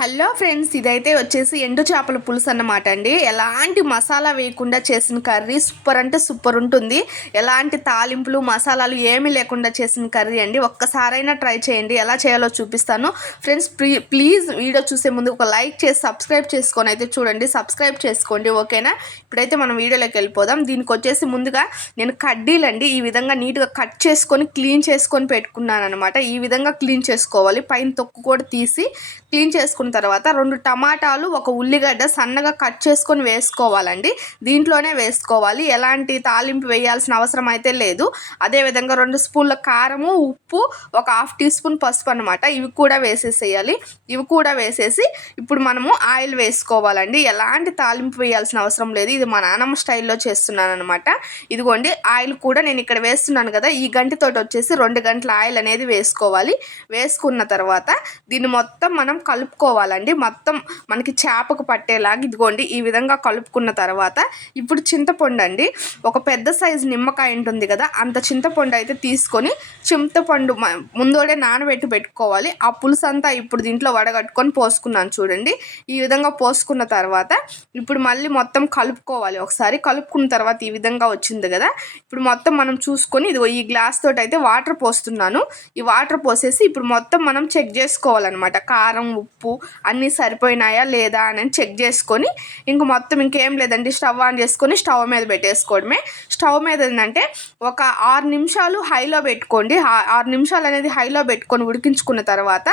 Hello friends, ఇదైతే వచ్చేసి ఎండు చేపల పులుసు అన్నమాట అండి. ఎలాంటి మసాలా వేయకుండా చేసిన కర్రీ సూపర్ అంటే సూపర్ ఉంటుంది. ఎలాంటి తాలింపులు మసాలాలు ఏమీ లేకుండా చేసిన కర్రీ అండి. ఒక్కసారైనా ట్రై చేయండి, ఎలా చేయాలో చూపిస్తాను. ఫ్రెండ్స్ ప్లీజ్ వీడియో చూసే ముందు ఒక లైక్ చేసి సబ్స్క్రైబ్ చేసుకొని అయితే చూడండి. సబ్స్క్రైబ్ చేసుకోండి, ఓకేనా? ఇప్పుడైతే మనం వీడియోలోకి వెళ్ళిపోదాం. దీనికి వచ్చేసి ముందుగా నేను కడ్డీలండి ఈ విధంగా నీట్గా కట్ చేసుకొని క్లీన్ చేసుకొని పెట్టుకున్నాను అనమాట. ఈ విధంగా క్లీన్ చేసుకోవాలి. పైన తొక్కు కూడా తీసి క్లీన్ చేసుకున్న తర్వాత 2 టమాటాలు, 1 ఉల్లిగడ్డ సన్నగా కట్ చేసుకొని వేసుకోవాలండి. దీంట్లోనే వేసుకోవాలి, ఎలాంటి తాలింపు వేయాల్సిన అవసరం అయితే లేదు. అదేవిధంగా 2 స్పూన్ల కారము, ఉప్పు, 1 హాఫ్ టీ స్పూన్ పసుపు అనమాట. ఇవి కూడా వేసేసేయాలి. ఇవి కూడా వేసేసి ఇప్పుడు మనము ఆయిల్ వేసుకోవాలండి. ఎలాంటి తాలింపు వేయాల్సిన అవసరం లేదు. ఇది మా నాన్నమ్మ స్టైల్లో చేస్తున్నాను అనమాట. ఇదిగోండి ఆయిల్ కూడా నేను ఇక్కడ వేస్తున్నాను కదా, ఈ గంటితోటి వచ్చేసి 2 గంటల ఆయిల్ అనేది వేసుకోవాలి. వేసుకున్న తర్వాత దీన్ని మొత్తం మనం కలుపుకోవాలండి. మొత్తం మనకి చేపకు పట్టేలాగా ఇదిగోండి ఈ విధంగా కలుపుకున్న తర్వాత ఇప్పుడు చింతపండు అండి, ఒక పెద్ద సైజు నిమ్మకాయ ఉంటుంది కదా, అంత చింతపండు అయితే తీసుకొని చింతపండు ముందోడే నానబెట్టి పెట్టుకోవాలి. ఆ పులుసు అంతా ఇప్పుడు దీంట్లో వడగట్టుకొని పోసుకున్నాను చూడండి. ఈ విధంగా పోసుకున్న తర్వాత ఇప్పుడు మళ్ళీ మొత్తం కలుపుకోవాలి. ఒకసారి కలుపుకున్న తర్వాత ఈ విధంగా వచ్చింది కదా, ఇప్పుడు మొత్తం మనం చూసుకొని ఇదిగో ఈ గ్లాస్ తోటి అయితే వాటర్ పోస్తున్నాను. ఈ వాటర్ పోసేసి ఇప్పుడు మొత్తం మనం చెక్ చేసుకోవాలన్నమాట. కారం, ఉప్పు అన్నీ సరిపోయినాయా లేదా అని చెక్ చేసుకొని ఇంక మొత్తం ఇంకేం లేదండి, స్టవ్ ఆన్ చేసుకొని స్టవ్ మీద పెట్టేసుకోవడమే. స్టవ్ మీద ఏంటంటే ఒక 6 నిమిషాలు హైలో పెట్టుకోండి. 6 నిమిషాలు అనేది హైలో పెట్టుకొని ఉడికించుకున్న తర్వాత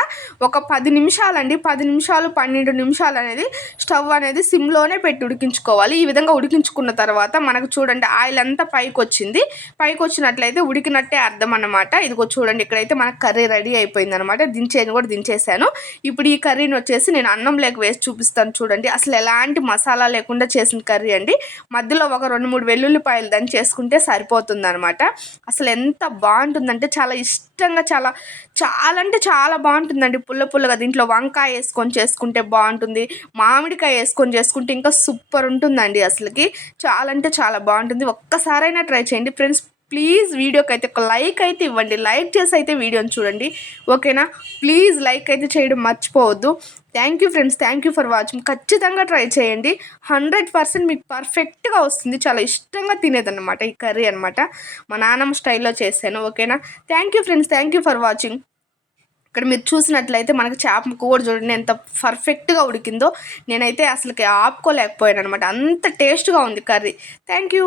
ఒక 10 నిమిషాలండి, 10 నిమిషాలు 12 నిమిషాలు అనేది స్టవ్ అనేది సిమ్లోనే పెట్టి ఉడికించుకోవాలి. ఈ విధంగా ఉడికించుకున్న తర్వాత మనకు చూడండి ఆయిల్ అంతా పైకి వచ్చింది. పైకి వచ్చినట్లయితే ఉడికినట్టే అర్థం అన్నమాట. ఇదిగో చూడండి ఇక్కడైతే మనకు కర్రీ రెడీ అయిపోయింది అనమాట. దించేసాను. ఇప్పుడు ఈ కర్రీని వచ్చేసి నేను అన్నం లేక వేసి చూపిస్తాను చూడండి. అసలు ఎలాంటి మసాలా లేకుండా చేసిన కర్రీ అండి. మధ్యలో ఒక 2-3 వెల్లుల్లిపాయలు దంచి చేసుకుంటే సరిపోతుంది అనమాట. అసలు ఎంత బాగుంటుందంటే చాలా ఇష్టంగా, చాలా అంటే చాలా బాగుంటుందండి. పుల్లగా దీంట్లో వంకాయ వేసుకొని చేసుకుంటే బాగుంటుంది, మామిడికాయ వేసుకొని చేసుకుంటే ఇంకా సూపర్ ఉంటుందండి. అసలుకి చాలా అంటే చాలా బాగుంటుంది. ఒక్కసారైనా ట్రై చేయండి ఫ్రెండ్స్. ప్లీజ్ వీడియోకి అయితే ఒక లైక్ అయితే ఇవ్వండి. లైక్ చేసి అయితే వీడియోని చూడండి, ఓకేనా? ప్లీజ్ లైక్ అయితే చేయడం మర్చిపోవద్దు. Thank you friends, thank you for watching. ఖచ్చితంగా ట్రై చేయండి, 100% మీకు పర్ఫెక్ట్గా వస్తుంది. చాలా ఇష్టంగా తినేదన్నమాట ఈ కర్రీ అనమాట. మా నాన్నమ్మ స్టైల్లో చేశాను, ఓకేనా? Thank you friends, thank you for watching. ఇక్కడ మీరు చూసినట్లయితే మనకు చేప ముక్క కూడా చూడండి ఎంత పర్ఫెక్ట్గా ఉడికిందో. నేనైతే అసలుకి ఆపుకోలేకపోయాను అనమాట, అంత టేస్ట్గా ఉంది కర్రీ. Thank you.